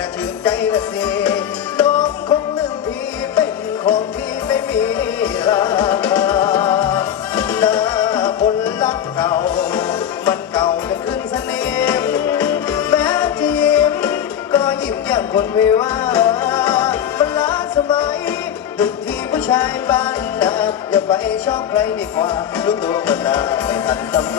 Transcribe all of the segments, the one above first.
น่าชื่นใจละสิน้องของหนึ่งพี่เป็นของที่ไม่มีราคาหน้าคนรักเก่า มันเก่าจนขึ้นสนิมแม้จะยิ้มก็ยิ้มอย่างคนไม่ว่าเวลาสมัยดุจที่ผู้ชายบ้านนาอย่าไปชอบใครดีกว่ารู้ตัวมันนาไม่ทันทำไม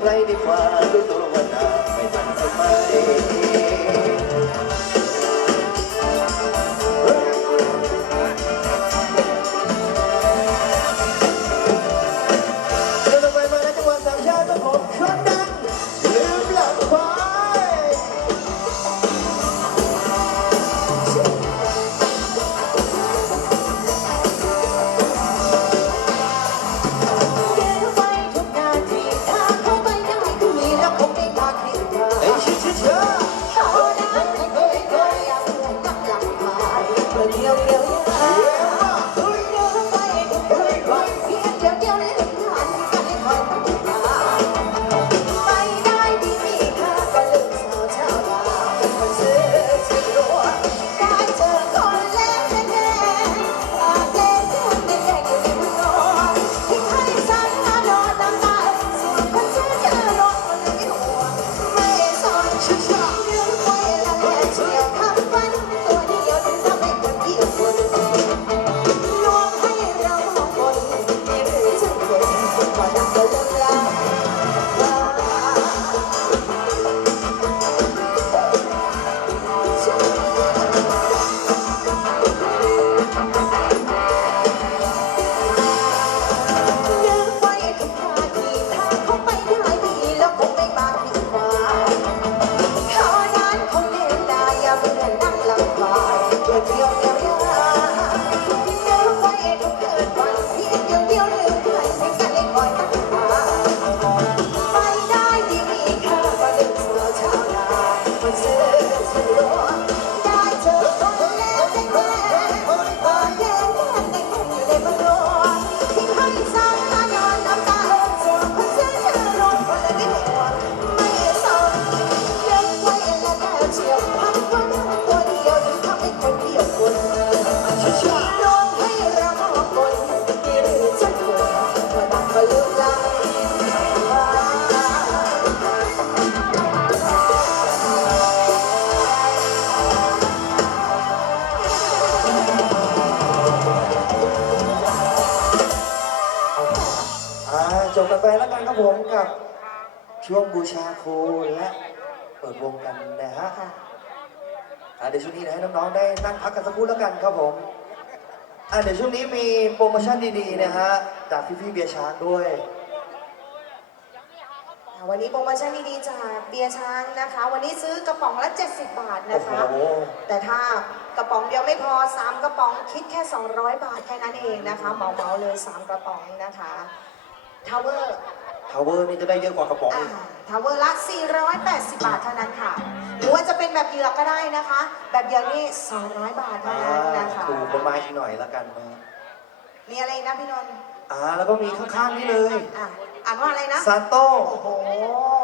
play เปิดวงกันนะฮะค่ะอะเดี๋ยวช่วงนี้นะให้น้องๆได้นั่งพักกันสักครู่แล้วกันครับผมอะเดี๋ยวช่วงนี้มีโปรโมชั่นดีๆนะฮะจากพี่ๆเบียร์ช้างด้วยวันนี้โปรโมชั่นดีๆจากเบียร์ช้างนะคะ วันนี้ซื้อกระป๋องละ 70 บาทโอ้นะโหคะแต่ถ้ากระป๋องเดียวไม่พอ 3 กระป๋องคิดแค่ 200 บาทแค่นั้นเองนะคะเหมาๆเลย 3 กระป๋องนะคะทาวเวอร์ ทาวเวอร์นี่จะได้เยอะกว่ากระป๋องอ่าอีกทาวเวอร์ละ 480 บาทเท่านั้นค่ะ หรือว่าจะเป็นแบบเหยือกก็ได้นะคะ แบบเหยือกนี่ 200 บาทเท่าอ่านั้นนะคะถูกประมาณอีกหน่อยแล้วกันนะฮะมีอะไรอีกนะพี่นนท์อ่าแล้วก็มีข้างๆนี่เลยอะอ่านว่าอะไรนะซานโต้โอ้โห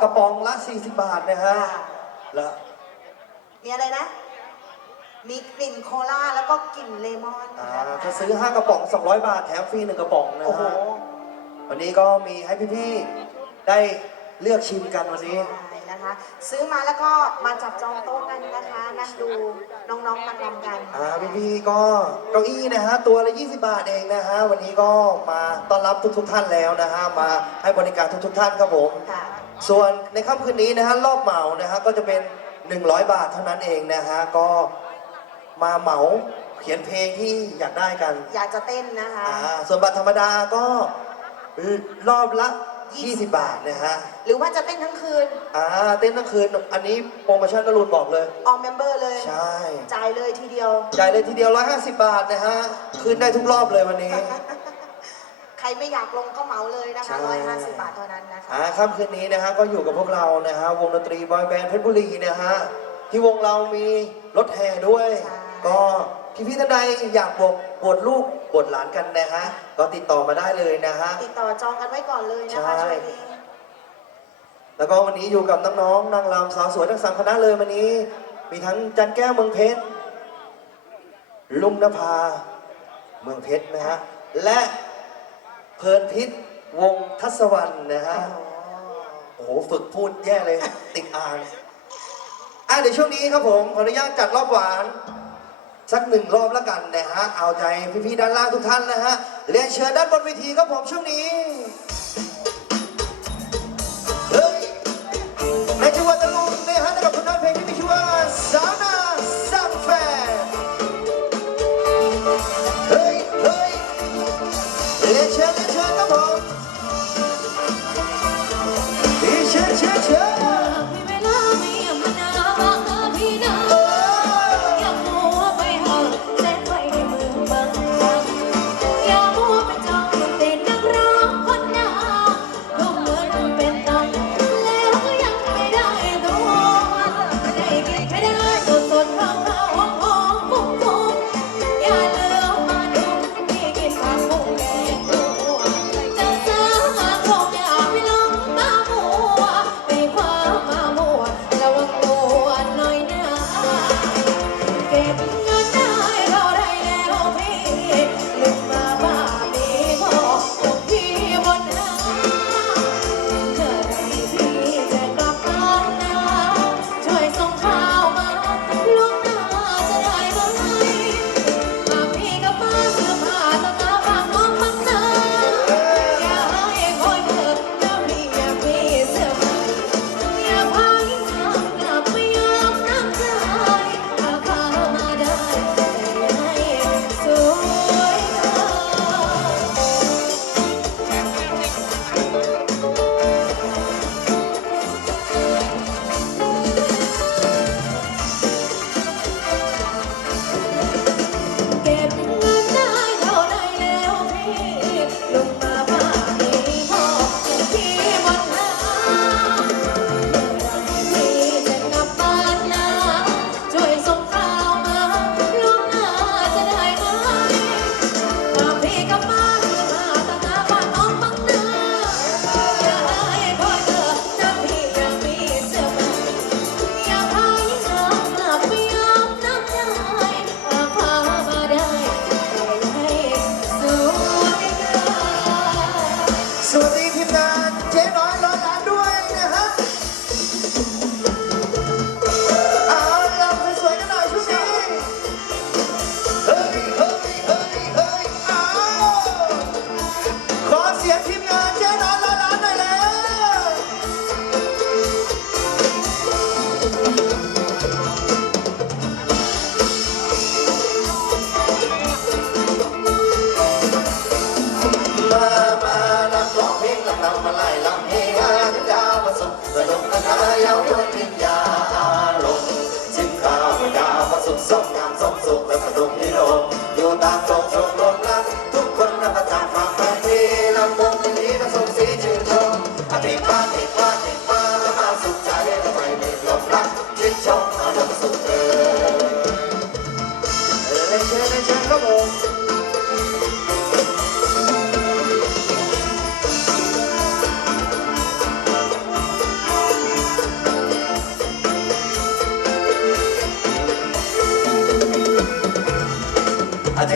กระป๋องละ 40 บาทนะฮะอ่าแล้วมีอะไรนะ มีกลิ่นโคลาแล้วก็กลิ่นเลมอนอ่านะคะถ้าซื้อ 5 กระป๋อง 200 บาทแถมฟรี 1 กระป๋องนะโอ้โหฮะ วันนี้ก็มีให้พี่ๆได้เลือกชิมกันวันนี้ ใช่นะคะ ซื้อมาแล้วก็มาจับจองโต๊ะกันนะคะ นั่งดูน้องๆมันรำกัน อ่าพี่ๆก็เก้าอี้นะฮะตัวละ 20 บาทเองนะฮะวันนี้ก็มาต้อนรับทุกๆท่านแล้วนะฮะมาให้บริการทุกๆท่านครับผม ค่ะ ส่วนในค่ำคืนนี้นะฮะรอบเหมานะฮะก็จะเป็น 100 บาทเท่านั้นเองนะฮะก็มาเหมาเขียนเพลงที่อยากได้กันอยากจะเต้นนะคะ อ่าส่วนบัตรธรรมดาก็ รอบละ 20 บาทนะฮะหรือว่าจะเต้นทั้งคืน อ่าเต้นทั้งคืน อันนี้โปรโมชั่นนรูนบอกเลย ออมเมมเบอร์เลย ใช่จ่ายเลยทีเดียว จ่ายเลยทีเดียว 150 บาทนะฮะ คืนได้ทุกรอบเลยวันนี้ ใครไม่อยากลงก็เหมาเลยนะคะ ใช่ร้อยห้าสิบบาทเท่านั้นนะคะ อ่าค่ำคืนนี้นะฮะ ก็อยู่กับพวกเรานะฮะ วงดนตรีบอยแบนด์เพชรบุรีนะฮะ ที่วงเรามีรถแห่ด้วย ใช่ ก็ พี่พี่ๆท่านใดอยากบวชบวชลูกบวชหลานกันนะฮะก็ติดต่อมาได้เลยนะฮะ ติดต่อจองกันไว้ก่อนเลยนะคะใช่ ช่วงนี้แล้วก็วันนี้อยู่กับน้องๆนางรำสาวสวยทั้งสามคณะเลยวันนี้ มีทั้งจันแก้วเมืองเพชรลุงนภา เมืองเพชรนะฮะ และเพลินพิษวงทัศวรรณนะฮะ โอ้โหฝึกพูดแย่เลย ติดอ่างอะเดี๋ยวช่วงนี้ครับผม ขออนุญาตจัดรอบหวาน สักหนึ่งรอบแล้วกันนะฮะ เอาใจพี่ๆด้านล่างทุกท่านนะฮะเรียนเชิญด้านบนเวทีครับผมช่วงนี้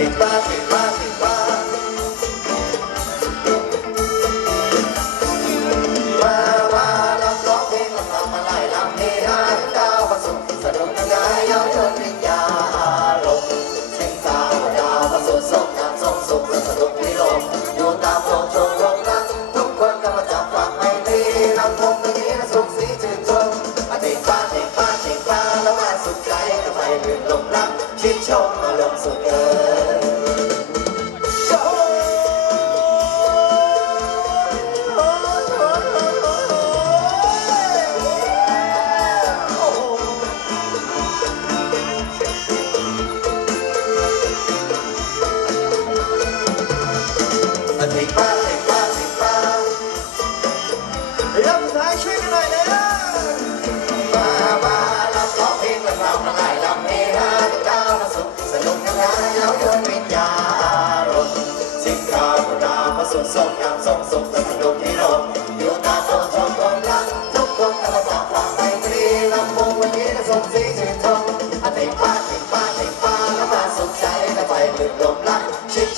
Bye. ริ่มสุดท้ายช่วยกันหน่อยนะมามาเราร้องเพลงล้วเรามาไล่ลำเฮฮาทุกดาวมาสุขสนุกกันนะแล้วยนวิญญาณรถสิงกาวดามาสุดส่งอย่างส่งสุขสนุกที่ลมอยู่ตาโตชมกลมรักทุกคนกำลังจากความไปตรีลำวงวันนี้จะส่งสีชื่นชมอาทิป้าทิป้าทิป้าแล้วมาสุขใจและไปลื่นลมรักชื่น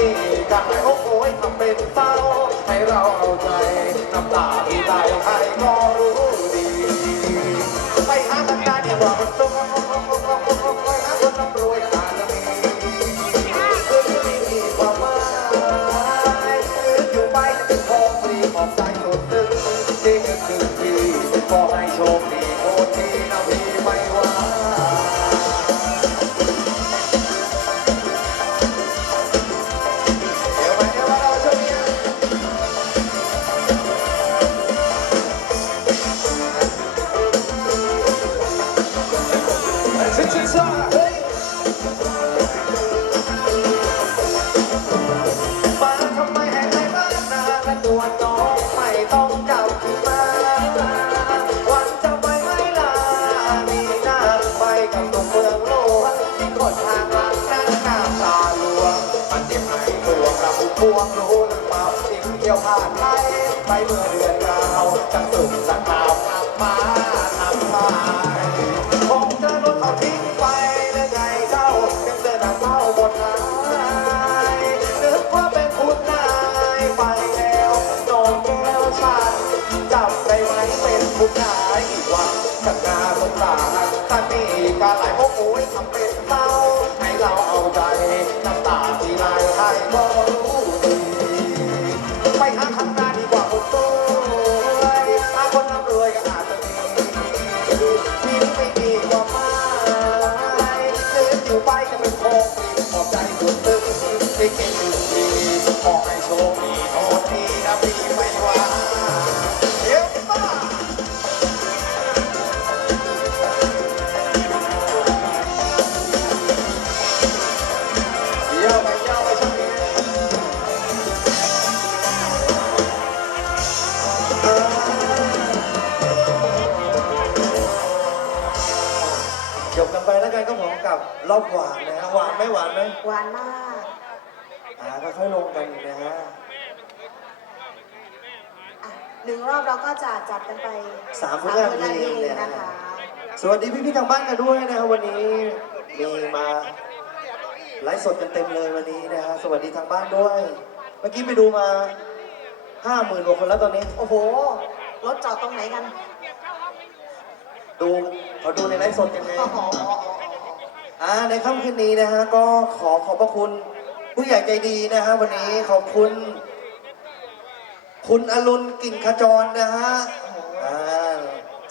า พวงรู้หรือเปล่าสิ่งเกี่ยวผ่านไทยไปเมื่อเดือนดาวจังสุขสักคราวกลับมาทำไมคงจะโดเขาทิ้งไปแล้วไงเจ้าเป็นเดินทางเศร้าหมดหายนึกว่าเป็นคุณนายไปแล้วนองแก้วฉันจำได้ไหมเป็นคุณนายอีกวันจากงานสงสารท่านมีการไหลโอ้โหทำเป็นเศร้าให้เราเอาใจน้ำตาที่ไหลให้ก็ ทีไม่ว่า นึ่งรอบเราก็จะจัดกันไปสามผลงานเพลงสามผลเนี่ยงานะนเพลงนะคะ สวัสดีพี่ๆทางบ้านกันด้วยนะครับวันนี้มีมาไลฟ์สดกันเต็มเลยวันนี้นะฮะสวัสดีทางบ้านด้วย เมื่อกี้ไปดูมาห้าหมื่นกว่าคนแล้วตอนนี้ โอ้โห รถจอดตรงไหนกัน ดูเขาดูในไลฟ์สดกันไงอ๋ออ๋ออ๋ออ๋ออ่าในค่ำคืนนี้นะฮะก็ขอขอบพระคุณผู้ใหญ่ใจดีนะฮะวันนี้ขอบคุณ คุณอรุณกิ่งขจรนะฮะอ่า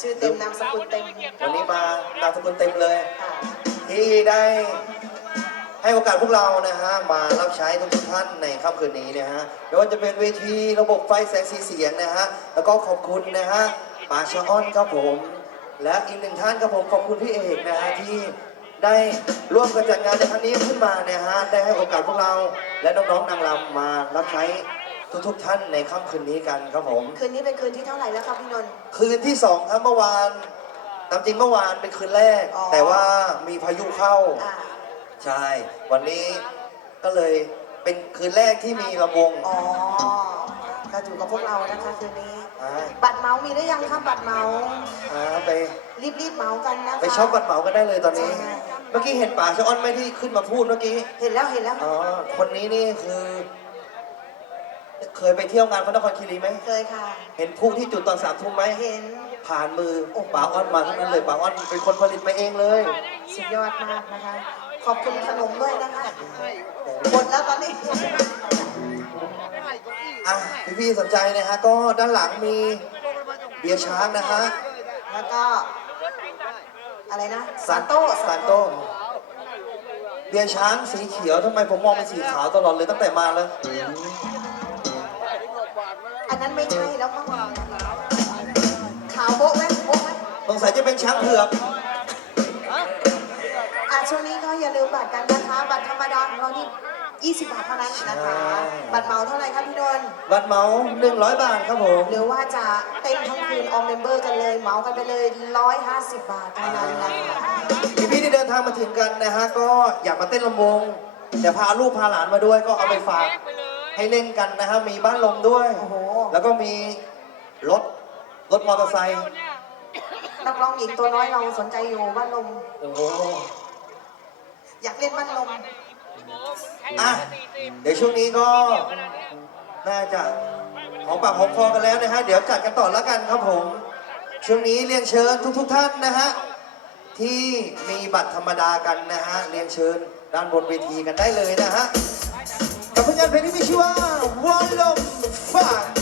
ชื่อเต็มนามสกุลเต็มวันนี้มานามสกุลเต็มเลย ค่ะที่ได้ให้โอกาสพวกเรานะฮะมารับใช้ทุกๆท่านในค่ำคืนนี้นะฮะไม่ว่าจะเป็นเวทีระบบไฟแสงสีเสียงนะฮะแล้วก็ขอบคุณนะฮะปาชะอ้อนครับผม และอีกหนึ่งท่านครับผมขอบคุณพี่เอกนะฮะที่ได้ร่วมกันจัดงานในครั้งนี้ขึ้นมานะฮะได้ให้โอกาสพวกเรา และน้องๆนางรำมารับใช้ ทุกๆท่านในค่ำคืนนี้กันครับผม คืนนี้เป็นคืนที่เท่าไหร่แล้วครับพี่นนท์ คืนที่สองครับเมื่อวานตามจริงเมื่อวานเป็นคืนแรก อ๋อ แต่ว่ามีพายุเข้า อ่า ใช่ วันนี้ก็เลยเป็นคืนแรกที่มีลำวงอ๋อก็อยู่กับพวกเรานะคะคืนนี้ อ่าบัตรเมาส์มีหรือยังคะบัตรเมาส์อ่าไปรีบๆเมาส์กันนะคะ ไปช็อปบัตรเหมากันได้เลยตอนนี้ ใช่ เมื่อกี้เห็นป่าชะอ้อนไหมที่ขึ้นมาพูดเมื่อกี้ เห็นแล้วเห็นแล้ว อ๋อ คนนี้นี่คือ เคยไปเที่ยวงานพระนครคีรีไหม เคยค่ะ เห็นพวกที่จุดตอนสามทุ่มไหม เห็น ผ่านมือโอ้ป่าอ้อนมาทั้งนั้นเลยป่าอ้อนเป็นคนผลิตมาเองเลย สุดยอดมากนะคะ ขอบคุณขนมด้วยนะคะหมดแล้วตอนนี้ อะพี่ๆสนใจนะฮะ ก็ด้านหลังมีเบียร์ช้างนะฮะ แล้วก็ อะไรนะซานโต้ซานโต้เบียร์ช้างสีเขียวทำไมผมมองเป็นสีขาวตลอดเลยตั้งแต่มาแล้ว อันนั้นไม่ใช่แล้วมั้งขาวโบ๊ะไหมโบ๊ะไหมสงสัยจะเป็นช้างเผือก อะช่วงนี้ก็อย่าลืมบัตรกันนะคะ บัตรธรรมดาของเรานี่20 บาทเท่านั้นนะคะบัตรเหมาเท่าไหร่ครับพี่นนท์บัตรเหมา100 บาทครับผม หรือว่าจะเต้นทั้งคืนออมเมมเบอร์กันเลยเหมากันไปเลย 150 บาทเท่านั้นนะคะพี่ๆที่เดินทางมาถึงกันนะฮะ ก็อยากมาเต้นลำวง เดี๋ยวพาลูกพาหลานมาด้วยก็เอาไปฝาก ให้เล่นกันนะฮะมีบ้านลมด้วย โอ้โห แล้วก็มีรถ รถมอเตอร์ไซค์นักร้องหญิงตัวน้อยเราสนใจอยู่บ้านลม โอ้โหอยากเล่นบ้านลม อะเดี๋ยวช่วงนี้ก็น่าจะของปากของคอกันแล้วนะฮะ เดี๋ยวจัดกันต่อแล้วกันครับผม ช่วงนี้เรียนเชิญทุกๆท่านนะฮะ ที่มีบัตรธรรมดากันนะฮะ เรียนเชิญด้านบนเวทีกันได้เลยนะฮะ กับผลงานเพลงที่มีชื่อว่าวอลลมฝา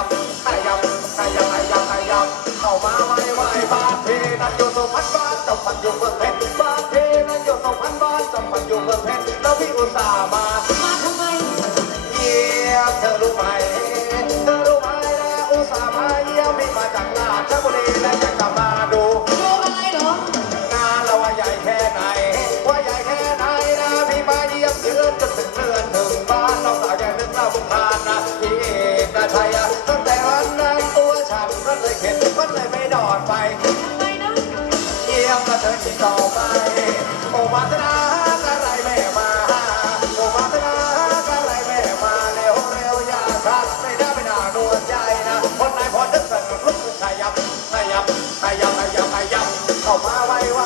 ยับยับขยับขยับขยัเข้ามาไว้ไว้บ้านเพนันโยสุพันบ้านจำพันยูเมืองเพชรบ้านเพนันโยสุพันบ้านจำพันยูเมืองเพชรแล้วพี่อุสาห์มา ไปเยี่ยมกระเถิที่ต่อไป โอมาตรากะไรแม่มา โอมาตรากะไรแม่มาเร็วเร็วอย่าช้าไม่ได้ไม่น่าดวลใจนะ คนนายพอนึกสนุกลุกขึ้นขยับขยับขยับขยับขยับเข้ามาไวไว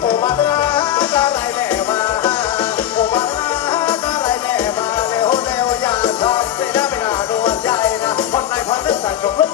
โอมาตรากะไรแม่มา โอมาตรากะไรแม่มาเร็วเร็วยาช้าไม่ได้ไม่น่านวลใจนะ คนนายพอนึกสนุกลุก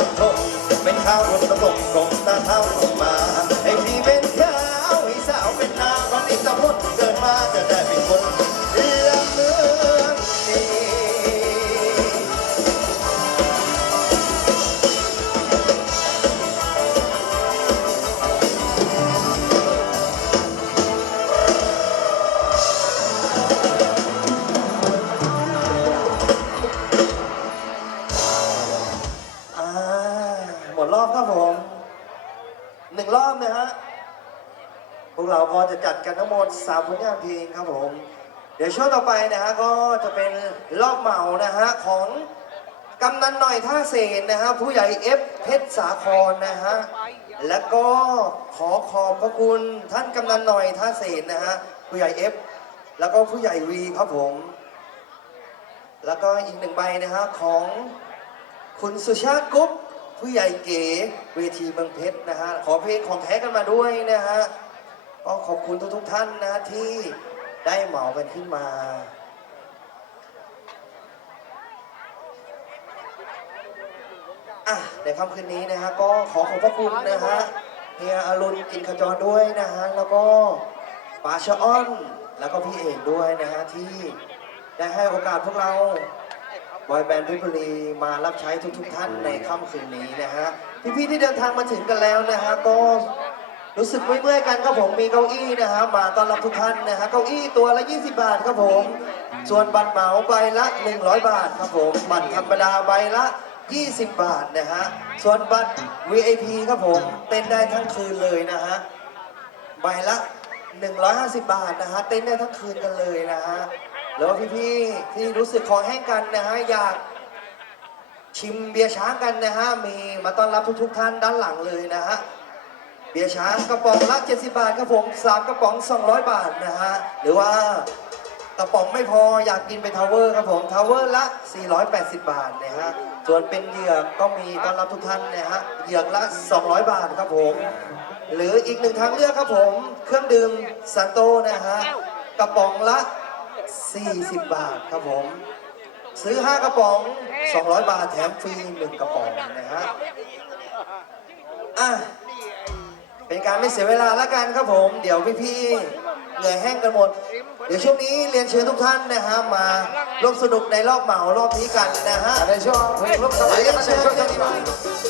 าวต้มเป็นข้าวรสผสมกลมตาเท้าลงมา กันทั้งหมดสามผลงานเพลงครับผม เดี๋ยวช่วงต่อไปนะฮะก็จะเป็นรอบเหมานะฮะของกำนันหน่อยท่าเสนนะฮะผู้ใหญ่เอฟเพชรสาครนะฮะแล้วก็ขอขอบพระคุณท่านกำนันหน่อยท่าเสนนะฮะผู้ใหญ่เอฟแล้วก็ผู้ใหญ่วีครับผม แล้วก็อีกหนึ่งใบนะฮะของคุณสุชาติกุ๊บผู้ใหญ่เก๋เวทีเมืองเพชรนะฮะขอเพลงของแท้กันมาด้วยนะฮะ ก็ขอบคุณทุกๆท่านนะที่ได้เหมากันขึ้นมา อะในค่ำคืนนี้นะฮะ ก็ขอขอบพระคุณนะฮะเฮียอรุณกินขจรด้วยนะฮะ แล้วก็ป๋าชะอ้อน แล้วก็พี่เอกด้วยนะฮะ ที่ได้ให้โอกาสพวกเราบอยแบนด์พชรบุรีมารับใช้ทุกๆท่านในค่ำคืนนี้นะฮะ พี่ๆที่เดินทางมาถึงกันแล้วนะฮะก็ รู้สึกเมื่อยๆกันครับผมมีเก้าอี้นะฮะมาต้อนรับทุกท่านนะฮะเก้าอี้ตัวละ 20 บาทครับผม ส่วนบัตรเหมาใบละ 100 บาทครับผมบัตรธรรมดาใบละ 20 บาทนะฮะส่วนบัตร VIP ครับผมเต้นได้ทั้งคืนเลยนะฮะใบละ 150 บาทนะฮะเต้นได้ทั้งคืนกันเลยนะฮะแล้วพี่ๆที่รู้สึกคอแห้งกันนะฮะอยากชิมเบียร์ช้างกันนะฮะมีมาต้อนรับทุกๆท่านด้านหลังเลยนะฮะ เบียร์ช้างกระป๋องละ 70 บาทครับผม3กระป๋อง 200 บาทนะฮะ หรือว่ากระป๋องไม่พออยากกินเป็นทาวเวอร์ครับผมทาวเวอร์ละ 480 บาทนะฮะ ส่วนเป็นเหยือกก็มีต้อนรับทุกท่านนะฮะเหยือกละ 200 บาทครับผม หรืออีกหนึ่งทางเลือกครับผม เครื่องดื่มซันโตนะฮะ กระป๋องละ 40 บาทครับผม ซื้อ 5 กระป๋อง 200 บาทแถมฟรี1กระป๋องนะฮะอะ เป็นการไม่เสียเวลาแล้วกันครับผม เดี๋ยวพี่ๆเหนื่อยแห้งกันหมด เดี๋ยวช่วงนี้เรียนเชิญทุกท่านนะฮะมาร่วมสนุกในรอบเหมารอบนี้กันนะฮะในช่วงเพลงร่วมสมัยกันในช่วงนี้